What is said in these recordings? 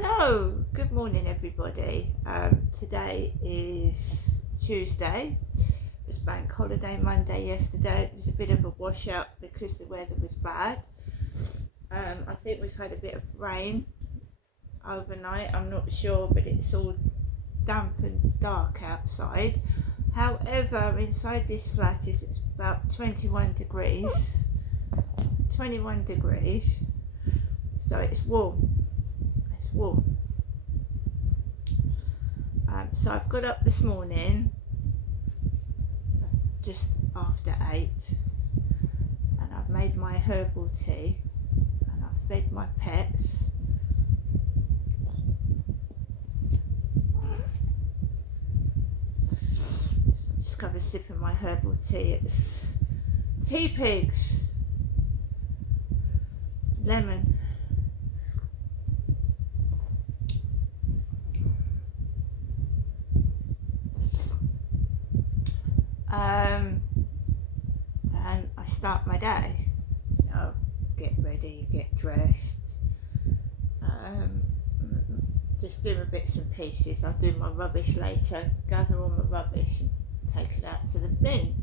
Hello, good morning everybody. Today is Tuesday. It was bank holiday Monday yesterday. It was a bit of a washout because the weather was bad. I think we've had a bit of rain overnight, I'm not sure, but it's all damp and dark outside. However, inside this flat it's about 21 degrees. 21 degrees, so it's warm. It's warm. So I've got up this morning just after 8 and I've made my herbal tea and I've fed my pets. So I'm just going to sip of my herbal tea. It's tea pigs, lemon, and I start my day. Get ready, get dressed, just do my bits and pieces. I'll do my rubbish later, gather all my rubbish and take it out to the bin.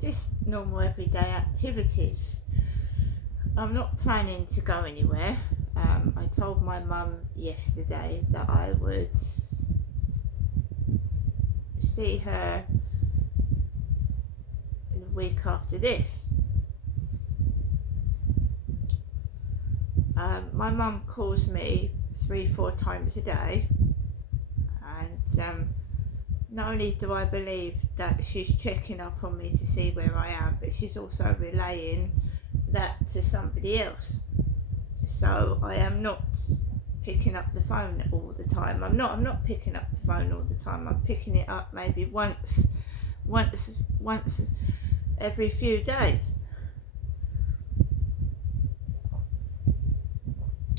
Just normal everyday activities. I'm not planning to go anywhere. I told my mum yesterday that I would see her in a week after this. My mum calls me 3-4 times a day, and not only do I believe that she's checking up on me to see where I am, but she's also relaying that to somebody else. So I am not picking up the phone all the time. I'm not picking up the phone all the time. I'm picking it up maybe once every few days.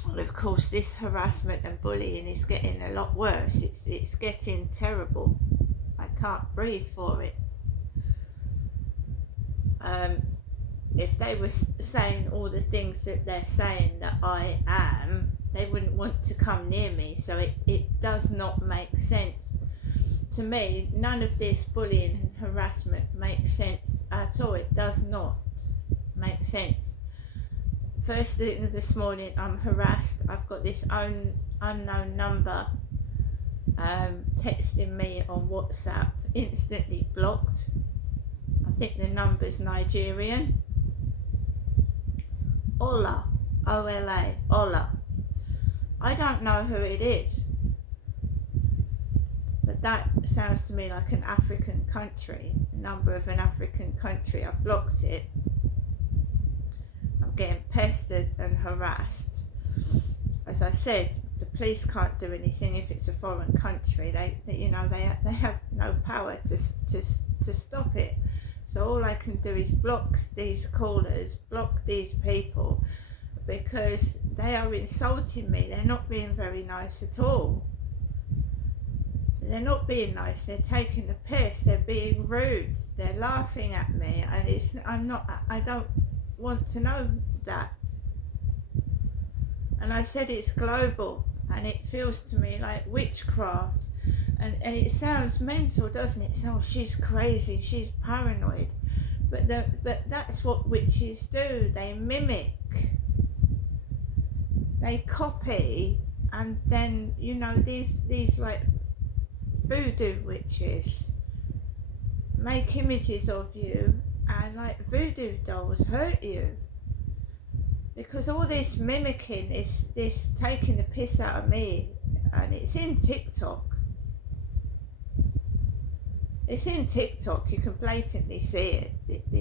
Well, of course, this harassment and bullying is getting a lot worse. It's getting terrible. I can't breathe for it. If they were saying all the things that they're saying that I am, they wouldn't want to come near me. So it does not make sense. To me, none of this bullying and harassment makes sense at all. It does not make sense. First thing this morning, I'm harassed. I've got this unknown number texting me on WhatsApp, instantly blocked. I think the number's Nigerian. Ola, O-L-A, Ola. I don't know who it is, but that sounds to me like an African country, a number of an African country. I've blocked it. I'm getting pestered and harassed. As I said, the police can't do anything if it's a foreign country. They have no power to stop it. So all I can do is block these callers, block these people, because they are insulting me. They're not being very nice at all. They're not being nice. They're taking the piss. They're being rude. They're laughing at me, and I don't want to know that. And I said it's global, and it feels to me like witchcraft, and it sounds mental, doesn't it? So she's crazy, she's paranoid, but that's what witches do. They mimic, they copy, and then these like voodoo witches make images of you, and like voodoo dolls hurt you, because all this mimicking is this taking the piss out of me. And it's in TikTok. It's in TikTok. You can blatantly see it.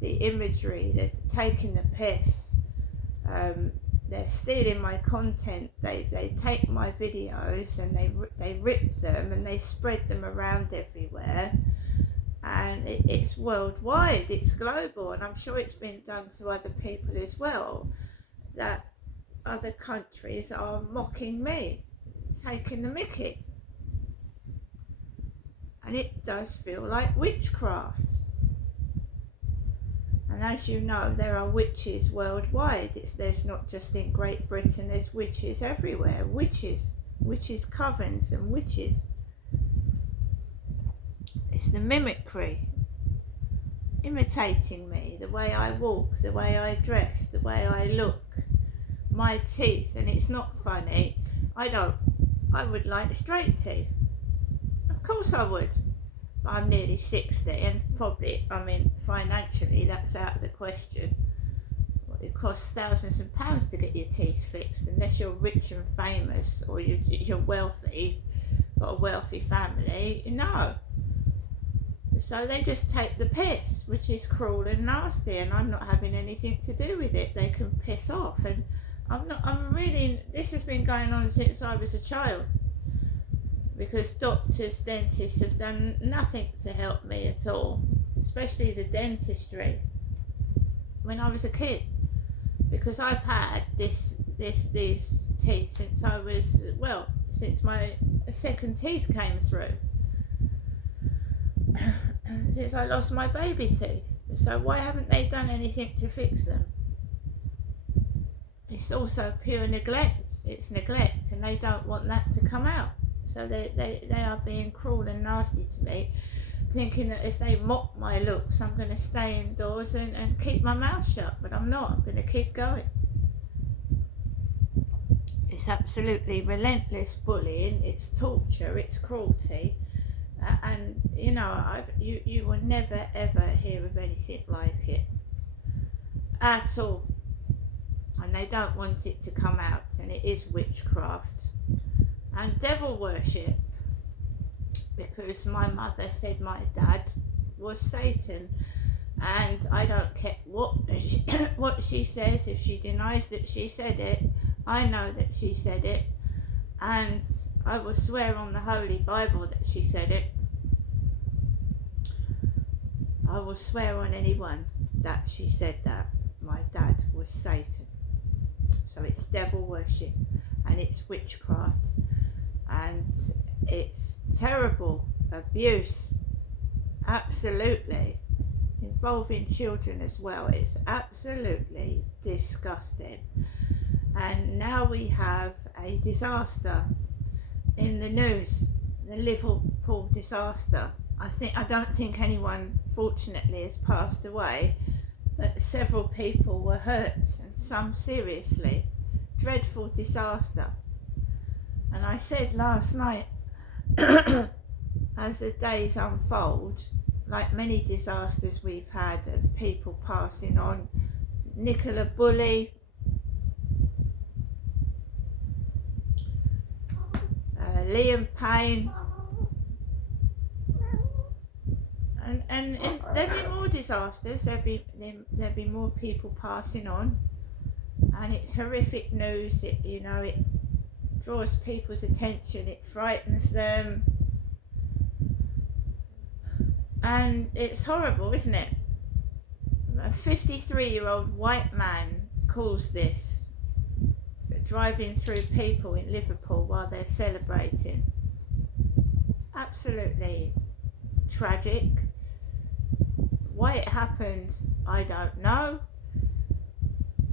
The imagery, they're taking the piss. They're stealing my content. They take my videos and they rip them and they spread them around everywhere. And it's worldwide, it's global, and I'm sure it's been done to other people as well, that other countries are mocking me, taking the mickey. And it does feel like witchcraft. And as you know, there are witches worldwide. There's not just in Great Britain, there's witches everywhere. Witches witches' covens and witches. It's the mimicry, imitating me, the way I walk, the way I dress, the way I look, my teeth. And it's not funny. I would like straight teeth. Of course I would. But I'm nearly 60 and probably, financially that's out of the question. It costs thousands of pounds to get your teeth fixed unless you're rich and famous or you're wealthy, got a wealthy family. No. So they just take the piss, which is cruel and nasty, and I'm not having anything to do with it. They can piss off, and this has been going on since I was a child, because doctors, dentists have done nothing to help me at all, especially the dentistry, when I was a kid, because I've had these teeth since my second teeth came through. Since I lost my baby teeth. So why haven't they done anything to fix them? It's also pure neglect. It's neglect, and they don't want that to come out. So they are being cruel and nasty to me, thinking that if they mock my looks, I'm going to stay indoors and keep my mouth shut. But I'm not. I'm going to keep going. It's absolutely relentless bullying. It's torture. It's cruelty. And you will never ever hear of anything like it at all, and they don't want it to come out, and it is witchcraft and devil worship, because my mother said my dad was Satan, and I don't care what she says. If she denies that she said it, I know that she said it. And I will swear on the Holy Bible that she said it. I will swear on anyone that she said that my dad was Satan. So it's devil worship, and it's witchcraft, and it's terrible abuse, absolutely, involving children as well. It's absolutely disgusting. And now we have a disaster in the news, the Liverpool disaster. I don't think anyone, fortunately, has passed away, but several people were hurt, and some seriously. Dreadful disaster. And I said last night, as the days unfold, like many disasters we've had of people passing on, Nicola Bulley, Liam Payne, and there'll be more disasters. There'll be more people passing on, and it's horrific news. It draws people's attention. It frightens them, and it's horrible, isn't it? A 53-year-old white man calls this driving through people in Liverpool while they're celebrating. Absolutely tragic. Why it happened, I don't know,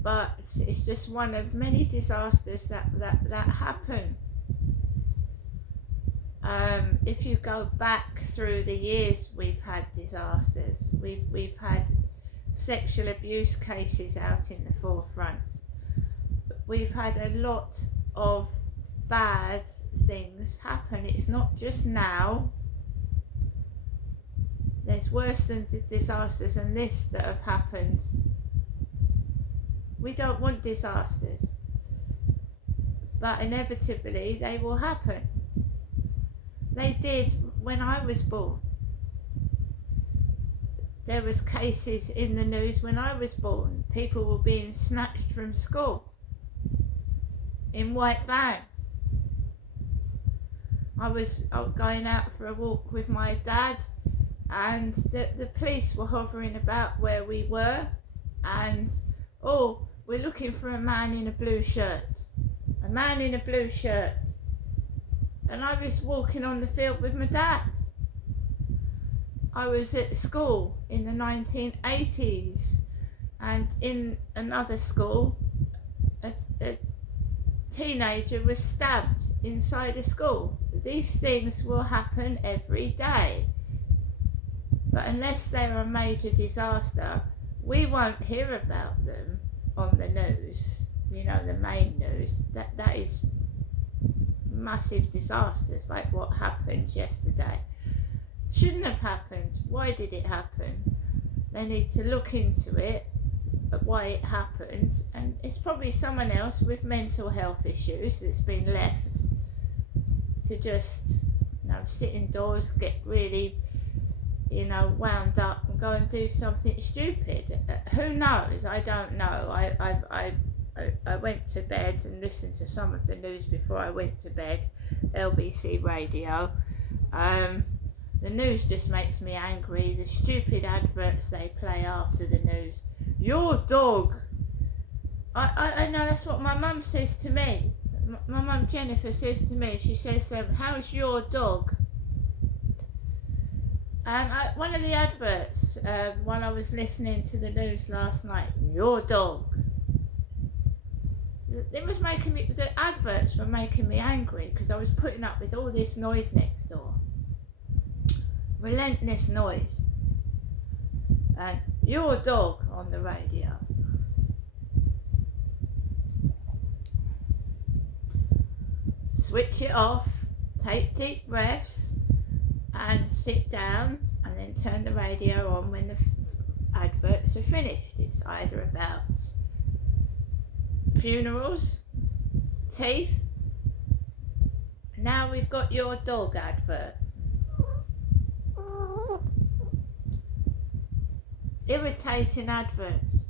but it's just one of many disasters that happen. If you go back through the years, we've had disasters. We've had sexual abuse cases out in the forefront. We've had a lot of bad things happen. It's not just now. There's worse than disasters than this that have happened. We don't want disasters, but inevitably they will happen. They did when I was born. There was cases in the news when I was born. People were being snatched from school in white vans. I was going out for a walk with my dad, and the police were hovering about where we were, and we're looking for a man in a blue shirt. A man in a blue shirt. And I was walking on the field with my dad. I was at school in the 1980s, and in another school, a teenager was stabbed inside a school. These things will happen every day. But unless they're a major disaster, we won't hear about them on the news, you know, the main news. That is massive disasters like what happened yesterday. Shouldn't have happened. Why did it happen? They need to look into it, at why it happened, and it's probably someone else with mental health issues that's been left to just, you know, sit indoors, get really, you know, wound up and go and do something stupid. Who knows? I don't know. I went to bed and listened to some of the news before I went to bed, LBC radio. The news just makes me angry. The stupid adverts they play after the news. Your dog. I know that's what my mum says to me. My mum Jennifer says to me, she says, how's your dog? And one of the adverts, while I was listening to the news last night, your dog. It was making me, the adverts were making me angry because I was putting up with all this noise next door. Relentless noise. And your dog on the radio. Switch it off, take deep breaths, and sit down, and then turn the radio on when the adverts are finished. It's either about funerals, teeth. Now we've got your dog advert. Irritating adverts.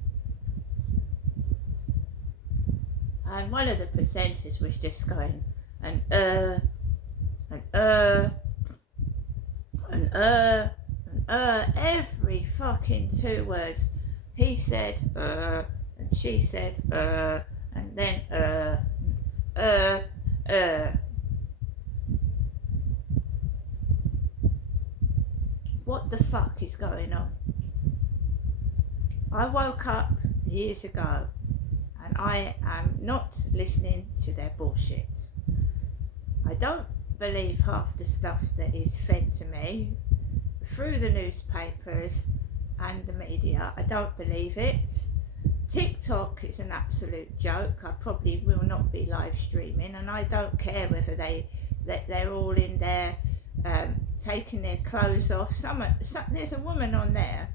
And one of the presenters was just going, and every fucking 2 words. He said, and she said, and then, What the fuck is going on? I woke up years ago and I am not listening to their bullshit. I don't believe half the stuff that is fed to me through the newspapers and the media. I don't believe it. Tik Tok is an absolute joke. I probably will not be live streaming, and I don't care whether they're all in there taking their clothes off. There's a woman on there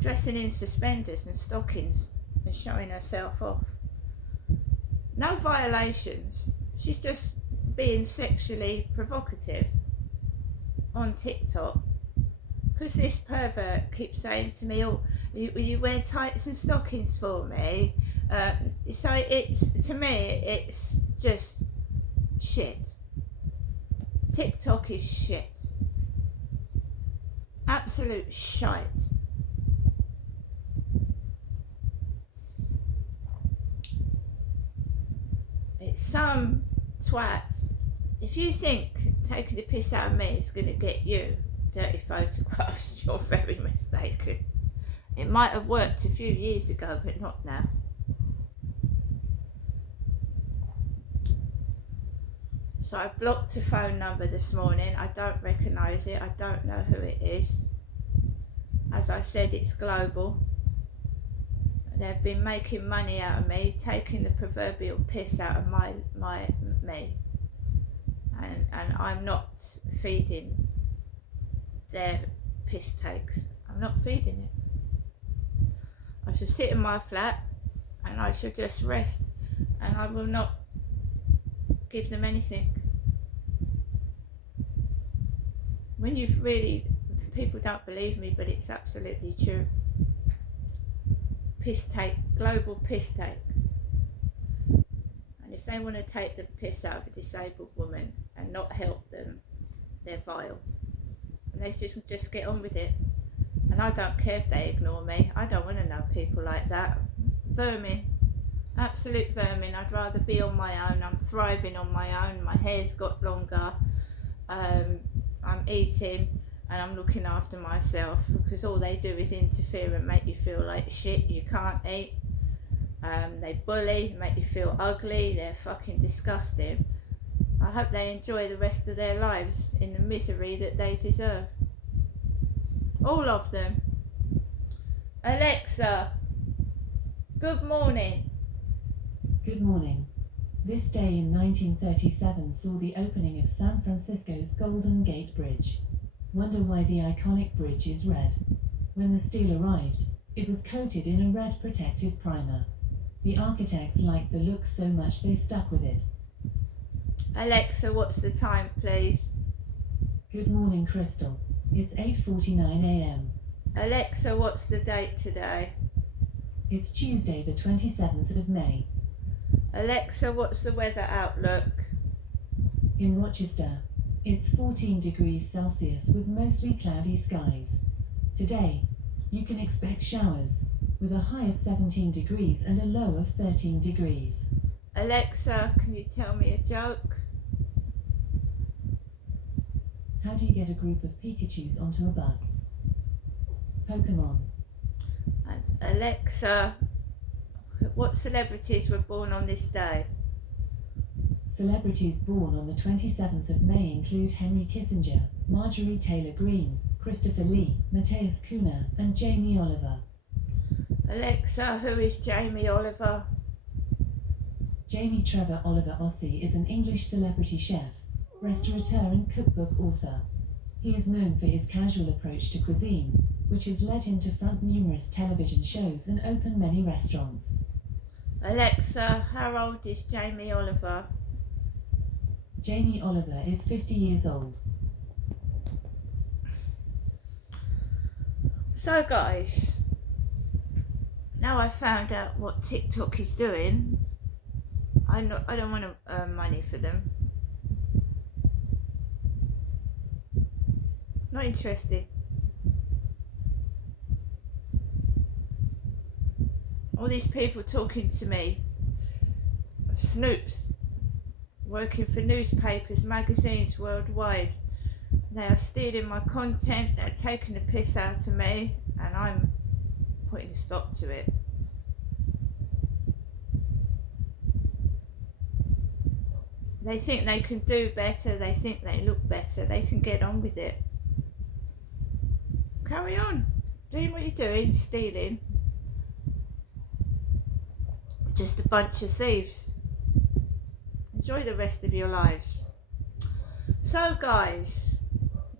dressing in suspenders and stockings and showing herself off. No violations. She's just being sexually provocative on TikTok. Because this pervert keeps saying to me, oh, will you wear tights and stockings for me? So to me, it's just shit. TikTok is shit. Absolute shite. It's some twat. If you think taking the piss out of me is going to get you dirty photographs, you're very mistaken. It might have worked a few years ago, but not now. So I've blocked a phone number this morning. I don't recognise it. I don't know who it is. As I said, it's global. They've been making money out of me, taking the proverbial piss out of me. And I'm not feeding their piss takes. I'm not feeding it. I should sit in my flat and I should just rest, and I will not give them anything. When you've really, people don't believe me, but it's absolutely true. Piss take, global piss take. And if they want to take the piss out of a disabled woman and not help them, they're vile. And they just get on with it. And I don't care if they ignore me. I don't want to know people like that. Vermin. Absolute vermin. I'd rather be on my own. I'm thriving on my own. My hair's got longer. I'm eating and I'm looking after myself, because all they do is interfere and make you feel like shit. You can't eat. They bully, make you feel ugly, they're fucking disgusting. I hope they enjoy the rest of their lives in the misery that they deserve. All of them. Alexa, good morning. Good morning. This day in 1937 saw the opening of San Francisco's Golden Gate Bridge. Wonder why the iconic bridge is red? When the steel arrived, it was coated in a red protective primer. The architects liked the look so much they stuck with it. Alexa, what's the time, please? Good morning, Crystal. It's 8:49 a.m. Alexa, what's the date today? It's Tuesday the 27th of May. Alexa, what's the weather outlook? In Rochester, it's 14 degrees Celsius with mostly cloudy skies. Today, you can expect showers, with a high of 17 degrees and a low of 13 degrees. Alexa, can you tell me a joke? How do you get a group of Pikachus onto a bus? Pokemon. And Alexa, what celebrities were born on this day? Celebrities born on the 27th of May include Henry Kissinger, Marjorie Taylor Greene, Christopher Lee, Matthias Kuna, and Jamie Oliver. Alexa, who is Jamie Oliver? Jamie Trevor Oliver Ossie is an English celebrity chef, restaurateur and cookbook author. He is known for his casual approach to cuisine, which has led him to front numerous television shows and open many restaurants. Alexa, how old is Jamie Oliver? Jamie Oliver is 50 years old. So guys, now I've found out what TikTok is doing, I don't want to earn money for them. Not interested. All these people talking to me, snoops, working for newspapers, magazines worldwide. They are stealing my content, they're taking the piss out of me, and I'm putting a stop to it. They think they can do better, they think they look better, they can get on with it. Carry on, doing what you're doing, stealing. Just a bunch of thieves. Enjoy the rest of your lives. So guys,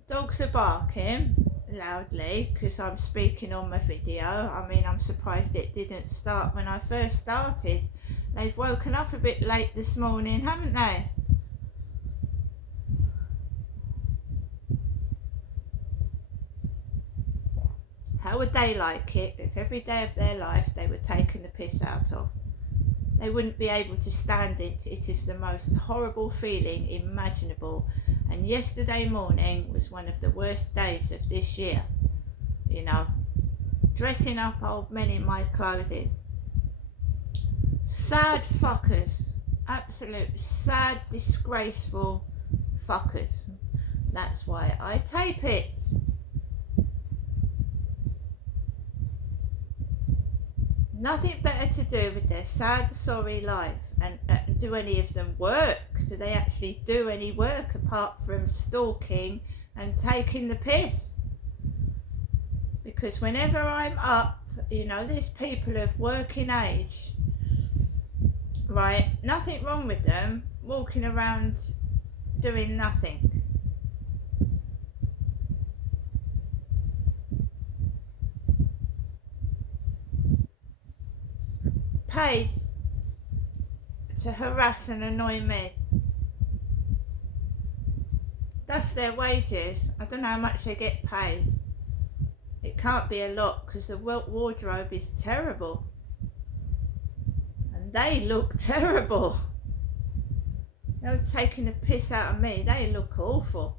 dogs are barking loudly because I'm speaking on my video. I mean, I'm surprised it didn't start when I first started. They've woken up a bit late this morning, haven't they? How would they like it if every day of their life they were taken the piss out of? They wouldn't be able to stand it. It is the most horrible feeling imaginable. And yesterday morning was one of the worst days of this year. You know, dressing up old men in my clothing. Sad fuckers. Absolute sad, disgraceful fuckers. That's why I tape it. Nothing better to do with their sad, sorry life. And do any of them work? Do they actually do any work apart from stalking and taking the piss? Because whenever I'm up, you know, there's people of working age, right? Nothing wrong with them walking around doing nothing. Paid to harass and annoy me. That's their wages. I don't know how much they get paid. It can't be a lot because the wardrobe is terrible. And they look terrible. They're taking the piss out of me. They look awful.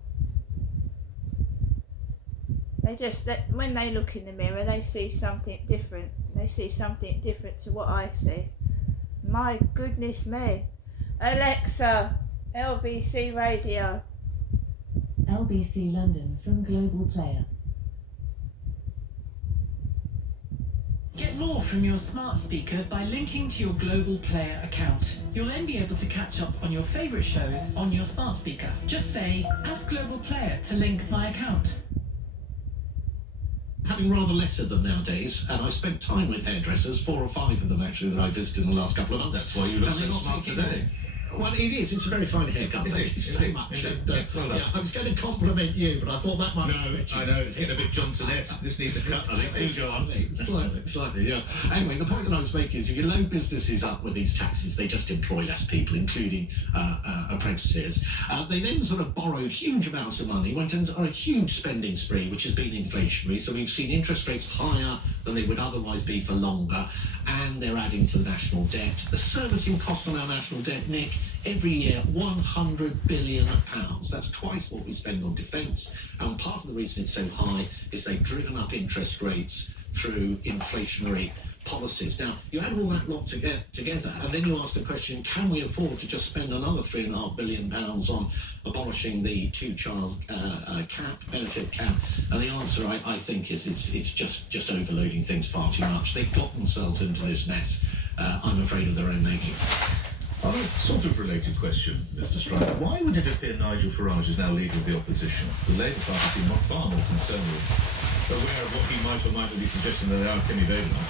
They just, when they look in the mirror, they see something different. They see something different to what I see. My goodness me. Alexa, LBC Radio. LBC London from Global Player. Get more from your smart speaker by linking to your Global Player account. You'll then be able to catch up on your favourite shows on your smart speaker. Just say, ask Global Player to link my account. Having rather less of them nowadays, and I spent time with hairdressers, 4 or 5 of them actually that I visited in the last couple of months. That's why you look so smart today. Well, it is. It's a very fine haircut. Thank you so much. I was going to compliment you, but I thought that might be I know, it's getting a bit Johnson-esque. This needs a cut, I think. Go on. Slightly, yeah. Anyway, the point that I was making is if you load businesses up with these taxes, they just employ less people, including apprentices. They then sort of borrowed huge amounts of money, went on a huge spending spree, which has been inflationary. So we've seen interest rates higher than they would otherwise be for longer, and they're adding to the national debt. The servicing cost on our national debt, Nick, every year £100 billion. That's twice what we spend on defence, and part of the reason it's so high is they've driven up interest rates through inflationary policies. Now, you add all that lot together, and then you ask the question, can we afford to just spend another £3.5 billion on abolishing the two-child benefit cap? And the answer, I think, is it's just overloading things far too much. They've got themselves into this mess, I'm afraid, of their own making. On a sort of related question, Mr. Strider, why would it appear Nigel Farage is now leader of the opposition? The Labour Party seem far more concerned with, aware of what he might or might not be suggesting that they are Kenny Baden on.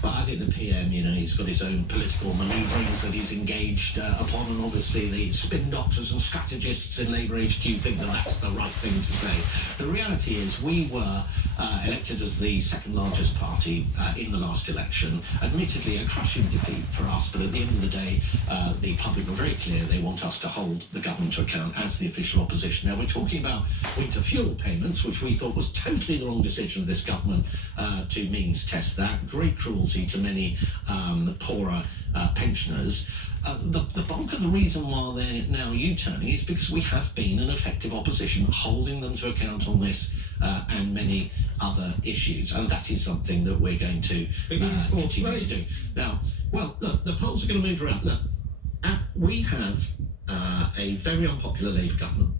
But I think the PM, he's got his own political manoeuvrings that he's engaged upon, and obviously the spin doctors and strategists in Labour HQ think that that's the right thing to say. The reality is we were elected as the second largest party in the last election. Admittedly, a crushing defeat for us, but at the end of the day, the public were very clear they want us to hold the government to account as the official opposition. Now, we're talking about winter fuel payments, which we thought was totally the wrong decision of this government to means test that. Great cruelty to many poorer pensioners. The bulk of the reason why they're now U-turning is because we have been an effective opposition, holding them to account on this and many other issues, and that is something that we're going to continue to do. Now, well, look, the polls are going to move around. Look, we have a very unpopular Labour government.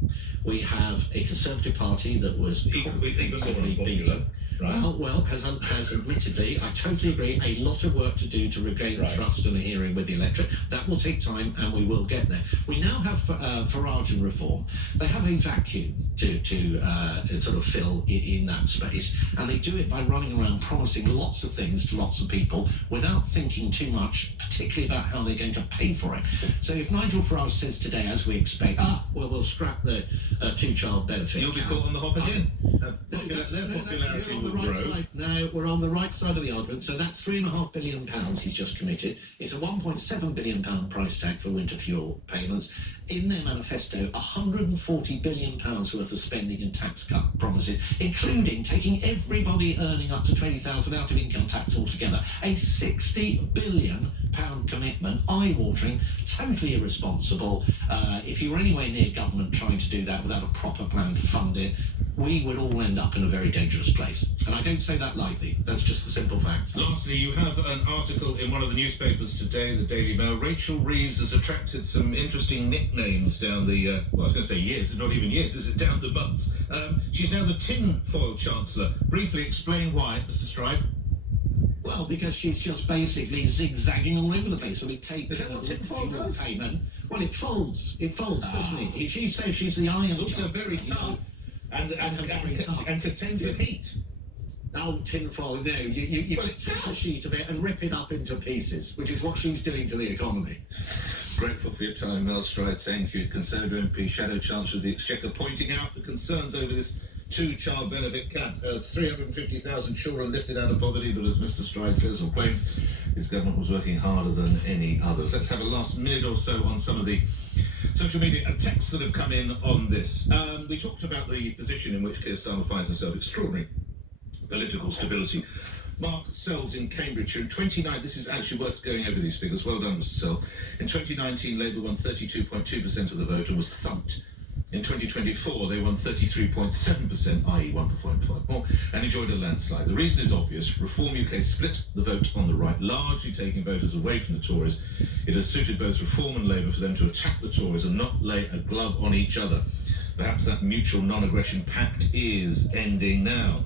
We have a Conservative Party that was equally beaten. Right. Well, has admittedly, I totally agree, a lot of work to do to regain trust and a hearing with the electorate. That will take time, and we will get there. We now have Farage and Reform. They have a vacuum to sort of fill in that space, and they do it by running around promising lots of things to lots of people without thinking too much, particularly about how they're going to pay for it. So if Nigel Farage says today, as we expect, we'll scrap the two-child benefit. You'll be caught on the hop again. Popularity will grow. No, we're on the right side of the argument. So that's £3.5 billion he's just committed. It's a £1.7 billion price tag for winter fuel payments. In their manifesto, £140 billion worth of spending and tax cut promises, including taking everybody earning up to $20,000 out of income tax altogether. A £60 billion commitment, eye-watering, totally irresponsible. If you were anywhere near government trying to do that without a proper plan to fund it, we would all end up in a very dangerous place. And I don't say that lightly. That's just the simple facts. Lastly, you have an article in one of the newspapers today, the Daily Mail. Rachel Reeves has attracted some interesting nicknames down the, well, I was going to say years, not even years, is it down the months? She's now the Tinfoil Chancellor. Briefly explain why, Mr. Stride. Well, because she's just basically zigzagging all over the place. I mean, take is that what tinfoil does? Payment. Well, it folds, doesn't it? She says she's the iron. It's also very tough. And to tend to heat. Oh, tinfoil, no. You take a sheet of it and rip it up into pieces, which is what she's doing to the economy. Grateful for your time, Mel Stride. Thank you. Conservative MP, Shadow Chancellor of the Exchequer, pointing out the concerns over this two-child benefit cap. 350,000 children lifted out of poverty, but as Mr. Stride says or claims, his government was working harder than any others. Let's have a last minute or so on some of the social media texts that have come in on this. We talked about the position in which Keir Starmer finds himself, extraordinary political stability. Mark Sells in Cambridgeshire. In 2019, this is actually worth going over these figures. Well done, Mr. Sells. In 2019, Labour won 32.2% of the vote and was thumped. In 2024, they won 33.7%, i.e. 1.5 more, and enjoyed a landslide. The reason is obvious. Reform UK split the vote on the right, largely taking voters away from the Tories. It has suited both Reform and Labour for them to attack the Tories and not lay a glove on each other. Perhaps that mutual non-aggression pact is ending now.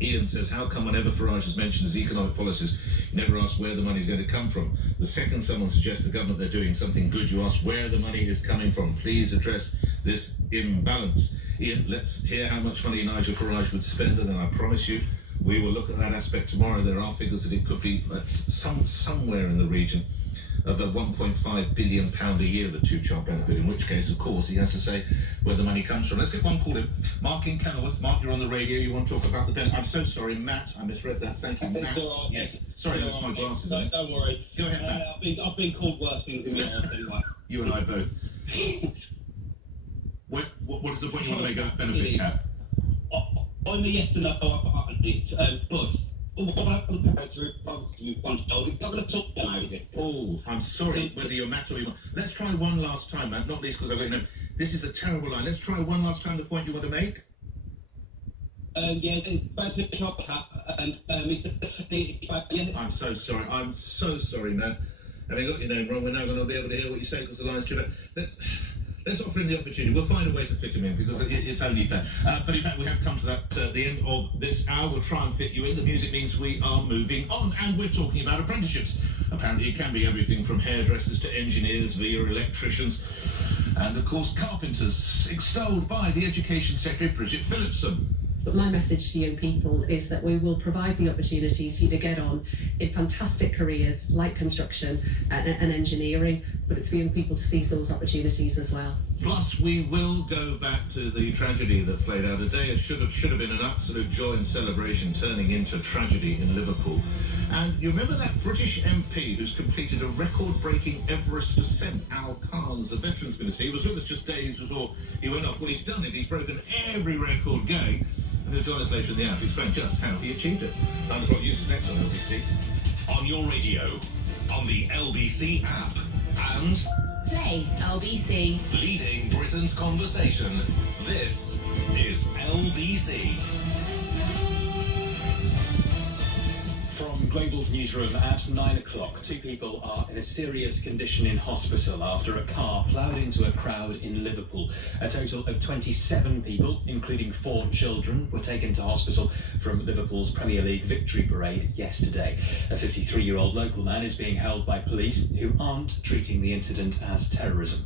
Ian says, how come whenever Farage has mentioned his economic policies, you never ask where the money is going to come from? The second someone suggests the government they're doing something good, you ask where the money is coming from. Please address this imbalance. Ian, let's hear how much money Nigel Farage would spend, and then I promise you we will look at that aspect tomorrow. There are figures that it could be somewhere in the region of a £1.5 billion a year, the two-child benefit, in which case, of course, he has to say where the money comes from. Let's get one call in. Mark in Kenilworth. Mark, you're on the radio. You want to talk about the benefit? I'm so sorry, Matt. I misread that. Thank you, Matt. All right. Yes. Sorry, that's my glasses. Don't worry. Go ahead, Matt. I've been called worse things in my life anyway. You and I both. What is the point you want to make of that benefit cap? I'm a yes and no about it, but what about the character of you once told? It's not going to talk about it. Oh, I'm sorry, whether you're Matt or you want. Let's try one last time, Matt, not least because I've got your name. This is a terrible line. Let's try one last time the point you want to make. Yeah, it's about the top cap, and I'm so sorry. I'm so sorry, Matt. Having got your name wrong, we're now going to be able to hear what you say because the line's too bad. Let's offer him the opportunity. We'll find a way to fit him in because it's only fair. But in fact, we have come to the end of this hour. We'll try and fit you in. The music means we are moving on, and we're talking about apprenticeships. Apparently, it can be everything from hairdressers to engineers via electricians, and of course, carpenters, extolled by the Education Secretary Bridget Phillipson. But my message to young people is that we will provide the opportunities for you to get on in fantastic careers like construction and engineering, but it's for young people to seize those opportunities as well. Plus, we will go back to the tragedy that played out. A day it should have been an absolute joy and celebration turning into tragedy in Liverpool. And you remember that British MP who's completed a record-breaking Everest ascent, Al Khan's, the Veterans Minister. He was with us just days before he went off. Well, he's done it. He's broken every record going. And he'll join us later in the hour to explain just how he achieved it. 9 o'clock news is next on LBC. On your radio, on the LBC app, and Play LBC. leading Britain's conversation. This is LBC. From Global's newsroom at 9 o'clock, 2 people are in a serious condition in hospital after a car ploughed into a crowd in Liverpool. A total of 27 people, including 4 children, were taken to hospital from Liverpool's Premier League victory parade yesterday. A 53-year-old local man is being held by police who aren't treating the incident as terrorism.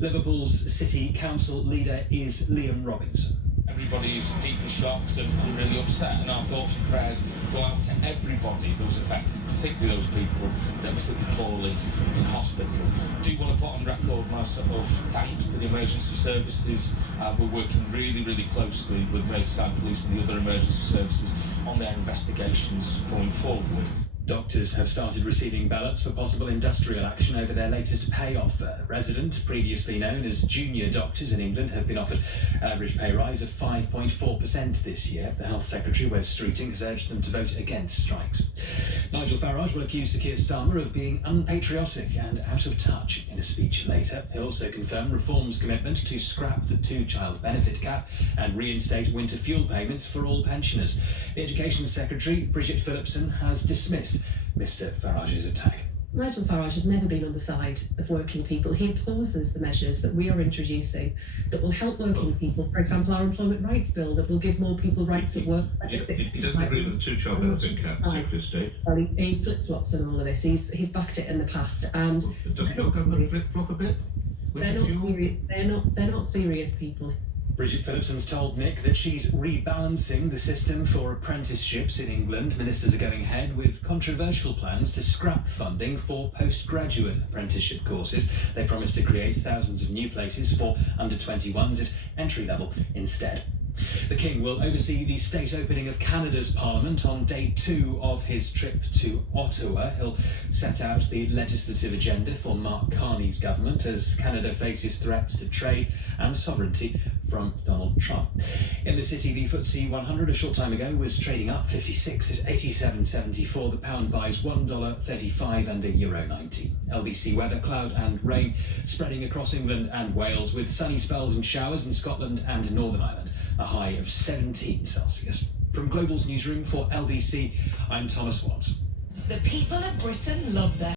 Liverpool's City Council leader is Liam Robinson. Everybody's deeply shocked and really upset, and our thoughts and prayers go out to everybody that was affected, particularly those people that were taken poorly in hospital. Do you want to put on record my sort of thanks to the emergency services. We're working really, really closely with Merseyside Police and the other emergency services on their investigations going forward. Doctors have started receiving ballots for possible industrial action over their latest pay offer. Residents, previously known as junior doctors in England, have been offered an average pay rise of 5.4% this year. The Health Secretary, Wes Streeting, has urged them to vote against strikes. Nigel Farage will accuse Sir Keir Starmer of being unpatriotic and out of touch in a speech later. He'll also confirm Reform's commitment to scrap the two-child benefit cap and reinstate winter fuel payments for all pensioners. The Education Secretary, Bridget Phillipson, has dismissed Mr Farage's attack. Nigel Farage has never been on the side of working people. He opposes the measures that we are introducing that will help working people. For example, our employment rights bill that will give more people rights at work. He doesn't agree with the two-child benefit cap, Secretary of State. Well, he flip-flops on all of this. He's backed it in the past. And Doesn't your government flip-flop a bit? they're not serious people. Bridget Phillipson's told Nick that she's rebalancing the system for apprenticeships in England. Ministers are going ahead with controversial plans to scrap funding for postgraduate apprenticeship courses. They promise to create thousands of new places for under-21s at entry level instead. The King will oversee the state opening of Canada's Parliament on day 2 of his trip to Ottawa. He'll set out the legislative agenda for Mark Carney's government as Canada faces threats to trade and sovereignty from Donald Trump. In the city, the FTSE 100 a short time ago was trading up 56 at 87.74. The pound buys $1.35 and €1.90. LBC weather, cloud and rain spreading across England and Wales with sunny spells and showers in Scotland and Northern Ireland. A high of 17 Celsius. From Global's newsroom for LBC, I'm Thomas Watts. The people of Britain love their